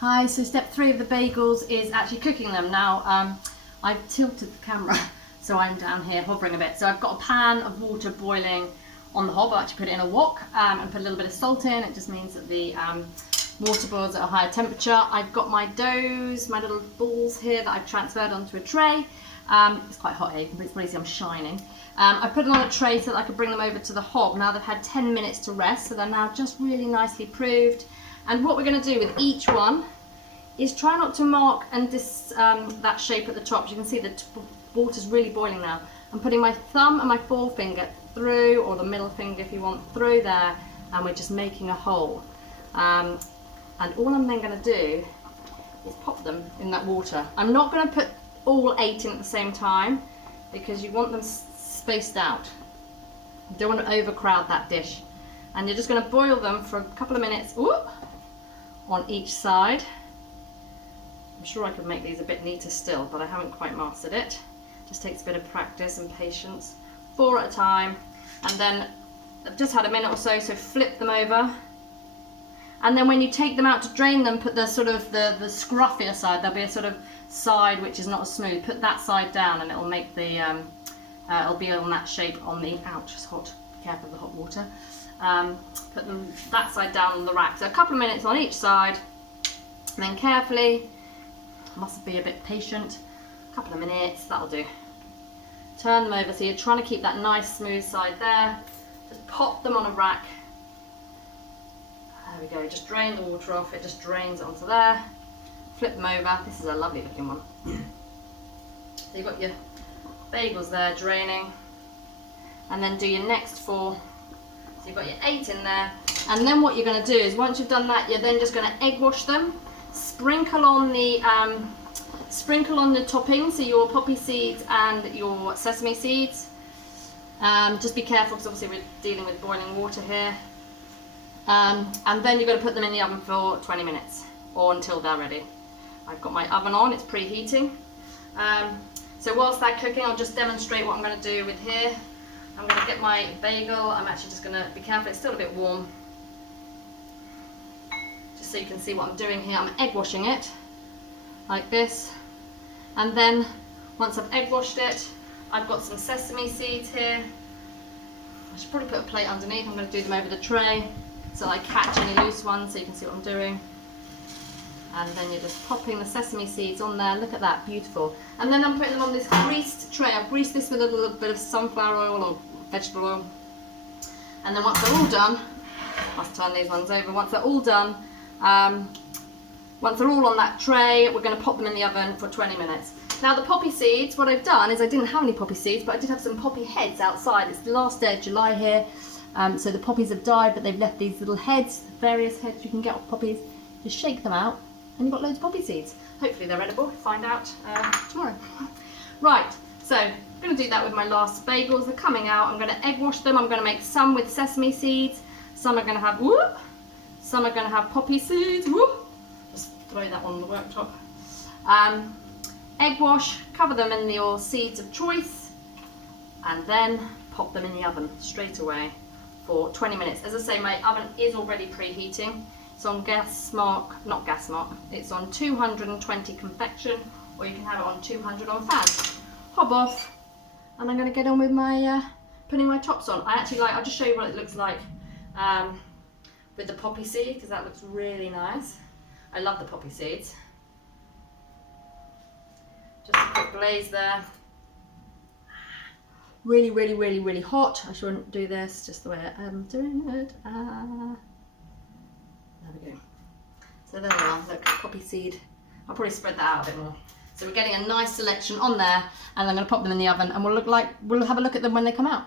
Hi, so step 3 of the bagels is actually cooking them. Now, I've tilted the camera so I'm down here hovering a bit. So I've got a pan of water boiling on the hob. I actually put it in a wok and put a little bit of salt in. It just means that the water boils at a higher temperature. I've got my doughs, my little balls here that I've transferred onto a tray. It's quite hot here, you can probably see I'm shining. I put them on a tray so that I could bring them over to the hob. Now they've had 10 minutes to rest, so they're now just really nicely proved. And what we're going to do with each one is try not to mark and that shape at the top. As you can see, the water's really boiling now. I'm putting my thumb and my forefinger through, or the middle finger if you want, through there, and we're just making a hole. And all I'm then going to do is pop them in that water. I'm not going to put all 8 in at the same time because you want them spaced out. You don't want to overcrowd that dish. And you're just going to boil them for a couple of minutes on each side. I'm sure I could make these a bit neater still, but I haven't quite mastered it. Just takes a bit of practice and patience. 4 at a time. And then I've just had a minute or so, so flip them over. And then when you take them out to drain them, put the sort of the scruffier side. There'll be a sort of side which is not as smooth. Put that side down and it'll make the, it'll be on that shape on the, ouch, it's hot, be careful of the hot water. Put them that side down on the rack. So a couple of minutes on each side. And then carefully, must be a bit patient, a couple of minutes, that'll do. Turn them over, so you're trying to keep that nice smooth side there. Just pop them on a rack. There we go, just drain the water off, it just drains onto there. Flip them over, this is a lovely looking one. So you've got your bagels there draining. And then do your next 4. So you've got your 8 in there. And then what you're going to do is once you've done that, you're then just going to egg wash them. Sprinkle on the toppings, so your poppy seeds and your sesame seeds. Just be careful because obviously we're dealing with boiling water here. And then you're going to put them in the oven for 20 minutes or until they're ready. I've got my oven on, it's preheating. So whilst that's cooking, I'll just demonstrate what I'm going to do with here. I'm going to get my bagel. I'm actually just going to be careful, it's still a bit warm. Just so you can see what I'm doing here. I'm egg washing it like this. And then once I've egg washed it, I've got some sesame seeds here. I should probably put a plate underneath. I'm going to do them over the tray so I catch any loose ones so you can see what I'm doing. And then you're just popping the sesame seeds on there. Look at that, beautiful. And then I'm putting them on this greased tray. I've greased this with a little bit of sunflower oil or vegetable oil. And then once they're all done, I must turn these ones over. Once they're all done, once they're all on that tray, we're going to pop them in the oven for 20 minutes. Now the poppy seeds, what I've done is I didn't have any poppy seeds, but I did have some poppy heads outside. It's the last day of July here, so the poppies have died, but they've left these little heads, various heads you can get off poppies. Just shake them out, and you've got loads of poppy seeds. Hopefully they're edible. Find out tomorrow. Right, so I'm going to do that with my last bagels. They're coming out. I'm going to egg wash them. I'm going to make some with sesame seeds. Some are going to have some are going to have poppy seeds. Just throw that on the worktop. Egg wash, cover them in your seeds of choice, and then pop them in the oven straight away for 20 minutes. As I say, my oven is already preheating. It's on not gas mark, it's on 220 convection, or you can have it on 200 on fan. Hob off, and I'm going to get on with my putting my tops on. I'll just show you what it looks like with the poppy seed, because that looks really nice. I love the poppy seeds. Just a quick glaze there. Really, really, really, really hot. I shouldn't do this just the way I am doing it. There we go. So there we are, look, poppy seed. I'll probably spread that out a bit more. So we're getting a nice selection on there, and I'm going to pop them in the oven, and we'll have a look at them when they come out.